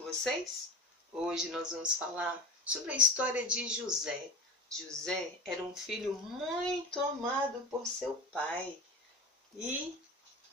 com vocês? Hoje nós vamos falar sobre a história de José. José era um filho muito amado por seu pai e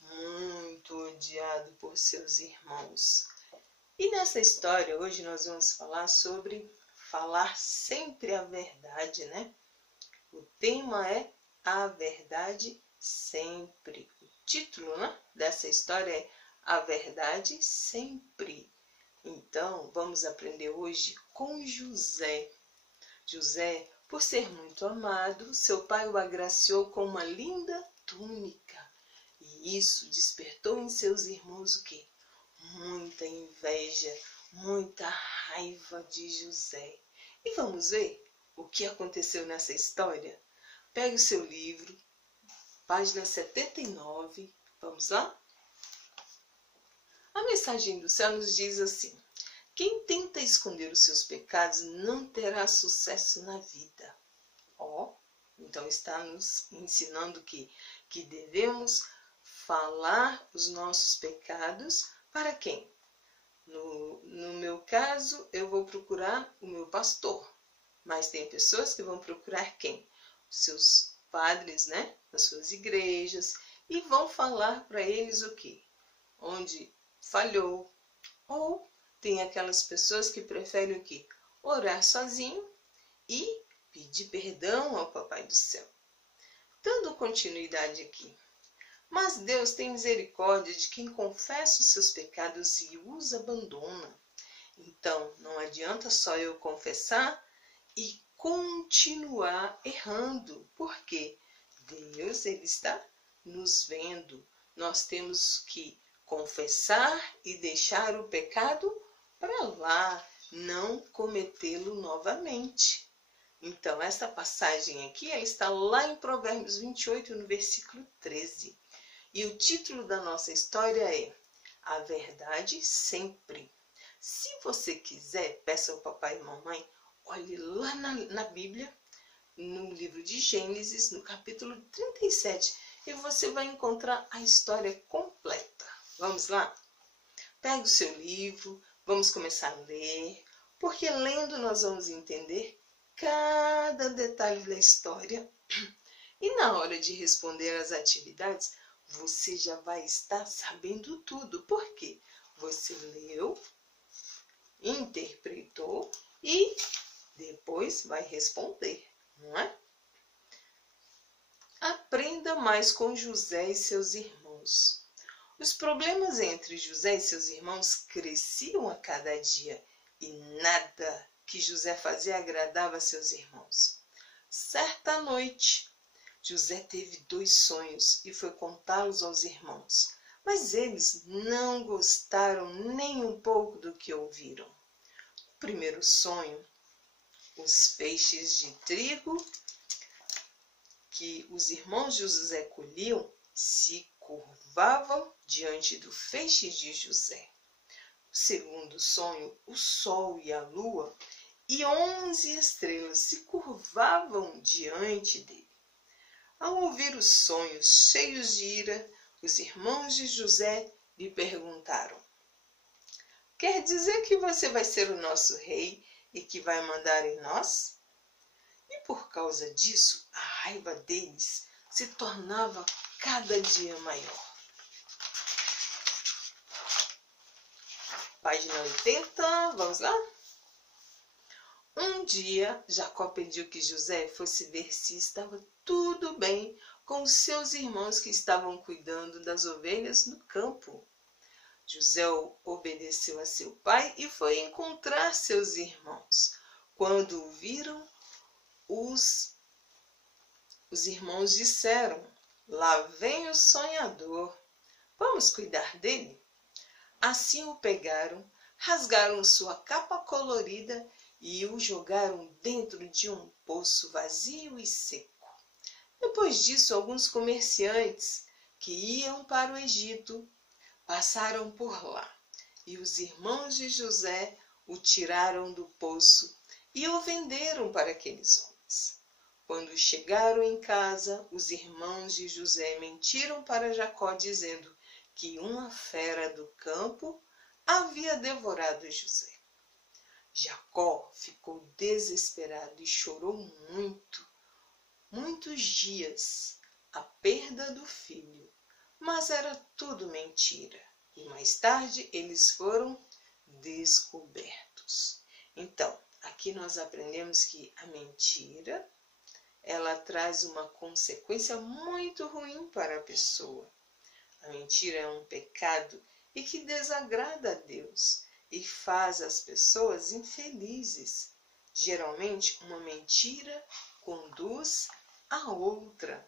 muito odiado por seus irmãos. E nessa história, hoje nós vamos falar sobre falar sempre a verdade, né? O tema é A Verdade Sempre. O título, né, dessa história é A Verdade Sempre. Então, vamos aprender hoje com José. José, por ser muito amado, seu pai o agraciou com uma linda túnica. E isso despertou em seus irmãos o quê? Muita inveja, muita raiva de José. E vamos ver o que aconteceu nessa história? Pegue o seu livro, página 79. Vamos lá? A mensagem do céu nos diz assim: quem tenta esconder os seus pecados não terá sucesso na vida. Então está nos ensinando que devemos falar os nossos pecados para quem? No meu caso, eu vou procurar o meu pastor. Mas tem pessoas que vão procurar quem? Os seus padres, né? Das suas igrejas. E vão falar para eles o quê? Onde falhou. Ou tem aquelas pessoas que preferem o quê? Orar sozinho e pedir perdão ao Papai do Céu. Dando continuidade aqui. Mas Deus tem misericórdia de quem confessa os seus pecados e os abandona. Então, não adianta só eu confessar e continuar errando. Porque Deus, Ele está nos vendo. Nós temos que confessar e deixar o pecado para lá, não cometê-lo novamente. Então, essa passagem aqui, ela está lá em Provérbios 28, no versículo 13. E o título da nossa história é A Verdade Sempre. Se você quiser, peça ao papai e mamãe, olhe lá na Bíblia, no livro de Gênesis, no capítulo 37, e você vai encontrar a história completa. Vamos lá? Pegue o seu livro, vamos começar a ler, porque lendo nós vamos entender cada detalhe da história. E na hora de responder às atividades, você já vai estar sabendo tudo. Por quê? Você leu, interpretou e depois vai responder, não é? Aprenda mais com José e seus irmãos. Os problemas entre José e seus irmãos cresciam a cada dia e nada que José fazia agradava a seus irmãos. Certa noite, José teve 2 sonhos e foi contá-los aos irmãos, mas eles não gostaram nem um pouco do que ouviram. O primeiro sonho, os feixes de trigo que os irmãos de José colhiam se curvavam diante do feixe de José. O segundo sonho, o sol e a lua e 11 estrelas se curvavam diante dele. Ao ouvir os sonhos cheios de ira, os irmãos de José lhe perguntaram: quer dizer que você vai ser o nosso rei e que vai mandar em nós? E por causa disso, a raiva deles se tornava cada dia maior. Página 80, vamos lá? Um dia, Jacó pediu que José fosse ver se estava tudo bem com os seus irmãos que estavam cuidando das ovelhas no campo. José obedeceu a seu pai e foi encontrar seus irmãos. Quando o viram, os irmãos disseram: lá vem o sonhador, vamos cuidar dele? Assim o pegaram, rasgaram sua capa colorida e o jogaram dentro de um poço vazio e seco. Depois disso, alguns comerciantes que iam para o Egito passaram por lá, e os irmãos de José o tiraram do poço e o venderam para aqueles homens. Quando chegaram em casa, os irmãos de José mentiram para Jacó, dizendo que uma fera do campo havia devorado José. Jacó ficou desesperado e chorou muitos dias, a perda do filho. Mas era tudo mentira. E mais tarde eles foram descobertos. Então, aqui nós aprendemos que a mentira, ela traz uma consequência muito ruim para a pessoa. A mentira é um pecado e que desagrada a Deus e faz as pessoas infelizes. Geralmente, uma mentira conduz a outra.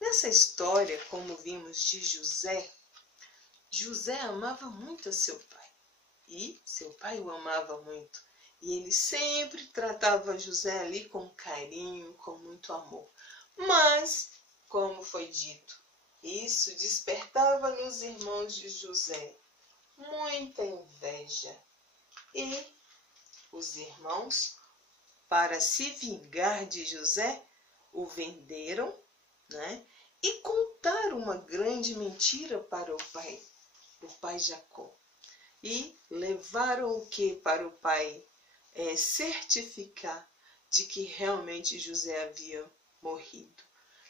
Nessa história, como vimos de José, José amava muito a seu pai e seu pai o amava muito. E ele sempre tratava José ali com carinho, com muito amor. Mas, como foi dito, isso despertava nos irmãos de José muita inveja. E os irmãos, para se vingar de José, o venderam, né? E contaram uma grande mentira para o pai Jacó. E levaram o que para o pai certificar de que realmente José havia morrido.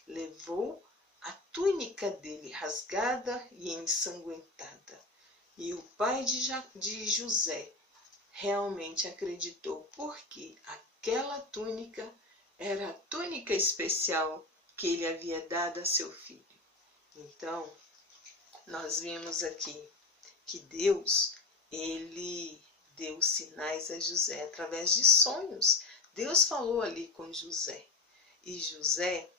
Levou a túnica dele rasgada e ensanguentada. E o pai de José realmente acreditou, porque aquela túnica era a túnica especial que ele havia dado a seu filho. Então, nós vimos aqui que Deus, ele deu sinais a José através de sonhos. Deus falou ali com José. E José,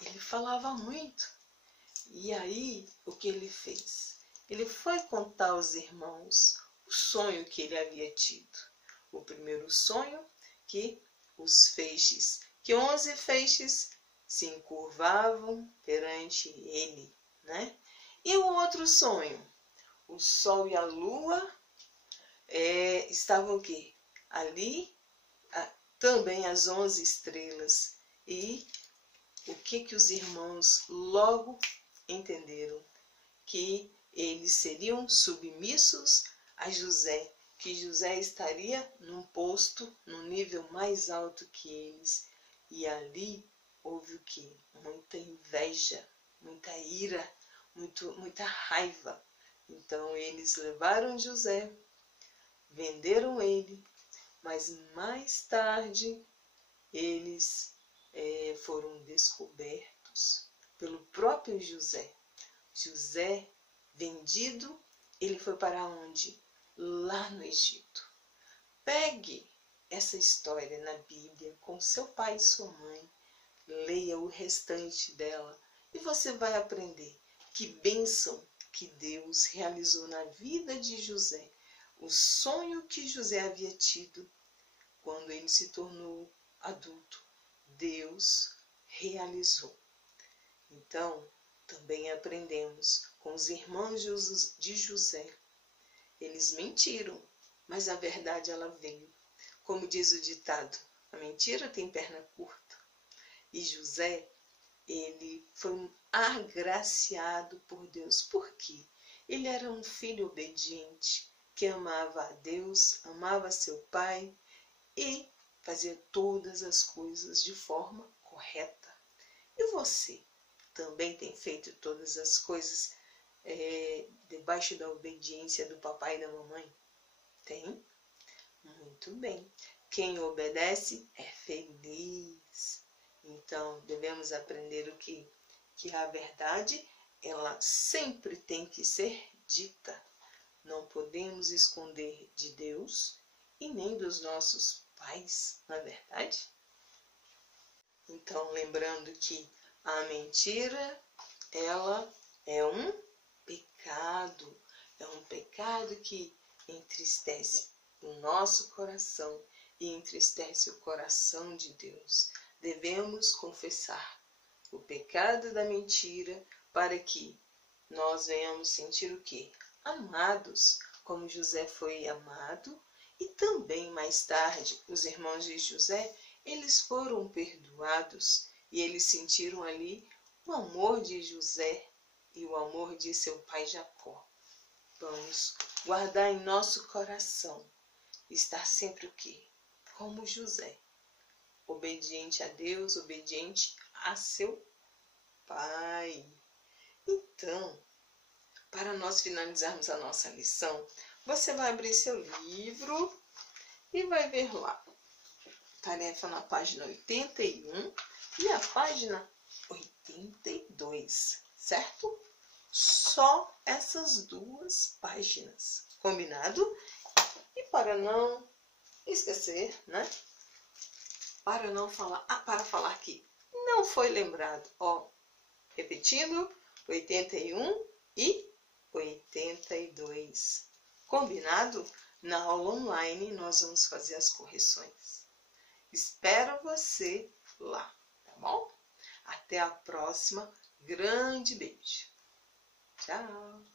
ele falava muito. E aí, o que ele fez? Ele foi contar aos irmãos o sonho que ele havia tido. O primeiro sonho, que 11 feixes se encurvavam perante ele, né? E o outro sonho, o sol e a lua estavam o quê? Ali, também as 11 estrelas. E o que os irmãos logo entenderam? Que eles seriam submissos a José, que José estaria num posto, num nível mais alto que eles. E ali houve o quê? Muita inveja, muita ira, muita raiva. Então eles levaram José, venderam ele, mas mais tarde eles foram descobertos pelo próprio José. José, vendido, ele foi para onde? Lá no Egito. Pegue essa história na Bíblia com seu pai e sua mãe. Leia o restante dela e você vai aprender que bênção que Deus realizou na vida de José. O sonho que José havia tido quando ele se tornou adulto, Deus realizou. Então, também aprendemos com os irmãos de José. Eles mentiram, mas a verdade ela veio. Como diz o ditado, a mentira tem perna curta. E José, ele foi agraciado por Deus. Por quê? Ele era um filho obediente, que amava a Deus, amava seu pai e fazia todas as coisas de forma correta. E você também tem feito todas as coisas debaixo da obediência do papai e da mamãe? Tem? Muito bem. Quem obedece é feliz. Então, devemos aprender o quê? Que a verdade, ela sempre tem que ser dita. Não podemos esconder de Deus e nem dos nossos pais, não é verdade? Então, lembrando que a mentira, ela é um pecado. É um pecado que entristece o nosso coração e entristece o coração de Deus. Devemos confessar o pecado da mentira para que nós venhamos sentir o quê? Amados, como José foi amado. E também mais tarde, os irmãos de José, eles foram perdoados e eles sentiram ali o amor de José e o amor de seu pai Jacó. Vamos guardar em nosso coração. Estar sempre o quê? Como José. Obediente a Deus, obediente a seu pai. Então, para nós finalizarmos a nossa lição, você vai abrir seu livro e vai ver lá. Tarefa na página 81 e a página 82, certo? Só essas duas páginas, combinado? E para não esquecer, né? Para não falar, para falar que não foi lembrado, ó, repetindo, 81 e 82. Combinado? Na aula online nós vamos fazer as correções. Espero você lá, tá bom? Até a próxima. Grande beijo. Tchau.